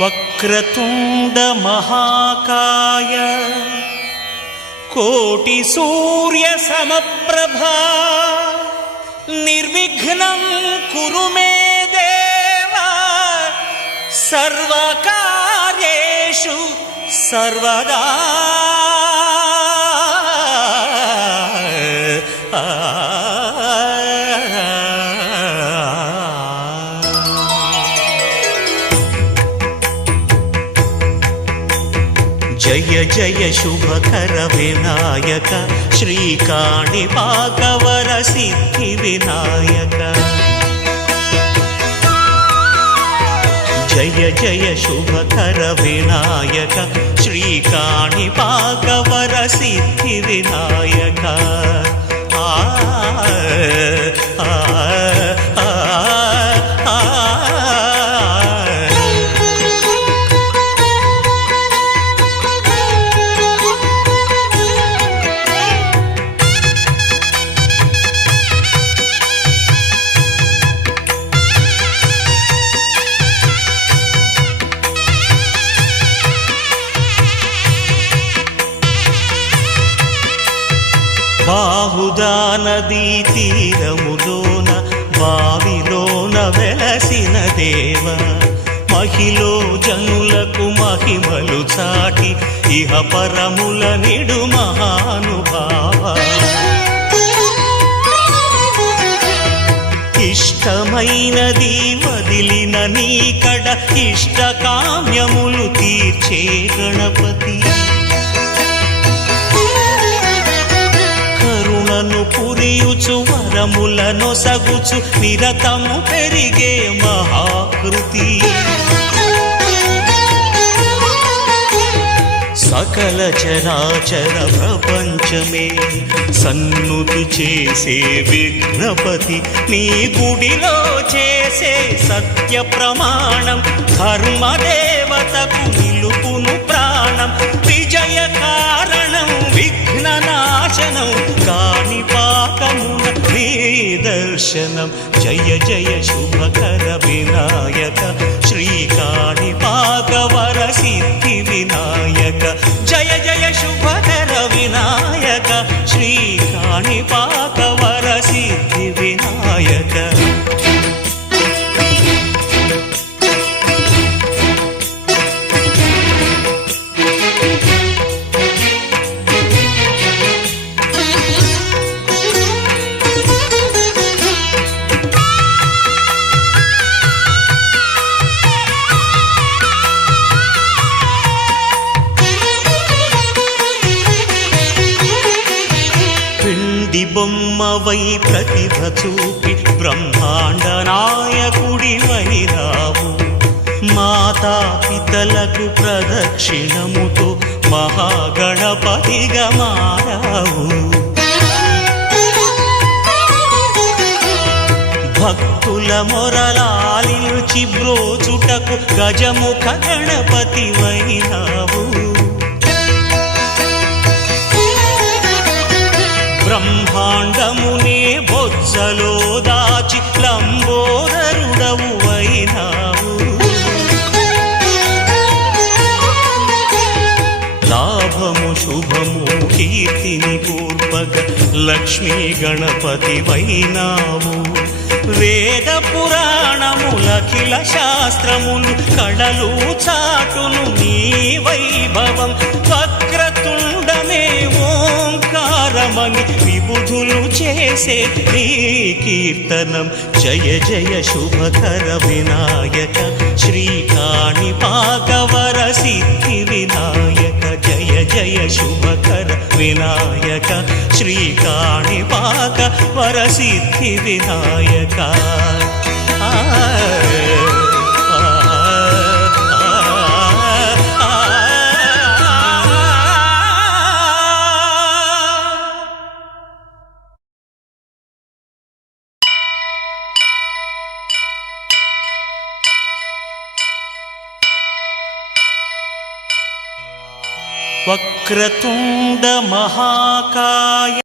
వక్రతుండ మహాకాయ కోటి సూర్య సమప్రభా నిర్విఘ్నం కురు మే దేవ సర్వకార్యేషు సర్వదా జయ జయ శుభకర వినాయక శ్రీకాణిపాకవర సిద్ధి వినాయక జయ జయ శుభకర వినాయక శ్రీకాణిపాకవర సిద్ధి వినాయక బాహుదా నదీ తీరములోన బావిలోన వెలసిన దేవ మహిలో జనులకు మహిమలు చాటి ఇహ పరముల నిడు మహానుభావ ఇష్టమైనది వదిలిన నీకడ ఇష్ట కామ్యములు తీర్చే గణపతి పురియుచు వరములను సగుచు నిరతము పెరిగే మహాకృతి సకల చరాచర ప్రపంచమే సన్నుతి చేసే విఘ్నపతి నీ గుడిలో చేసే సత్య ప్రమాణం ధర్మదేవతకు నిలుపును ప్రాణం విజయ కారణం విఘ్న నాశనం కాణిపాకమున నీ దర్శనం జయ జయ శుభకర వినాయక శ్రీకాణిపాకవర సిద్ధి వినాయక జయ జయ శుభకర వినాయక శ్రీకాణిపాకవర సిద్ధి వినాయక బొమ్మవై ప్రతిభ చూపి బ్రహ్మాండ నాయకుడివైరావు మాతా పితలకు ప్రదక్షిణముతో మహాగణపతిగా మారావు భక్తుల మొరలాలించి బ్రోచుటకు గజముఖ గణపతివైరావు బ్రహ్మాండమునే బొజ్జలో దాచి లంబోదరుడవు అయినావు లాభము శుభము కీర్తిని పూర్వక లక్ష్మీ గణపతి వైనావు వేద పురాణములఖిల శాస్త్రములు కడలు చాటును నీ వైభవం వక్రతుండమే ఓంకారమని విబుధులు చేసే నీ కీర్తనం జయ జయ శుభకర వినాయక శ్రీకాణిపాకవర సిద్ధి వినాయక జయ జయ శుభకర వినాయక శ్రీకాణిపాకవర సిద్ధి వినాయక వక్రతుండ మహాకాయ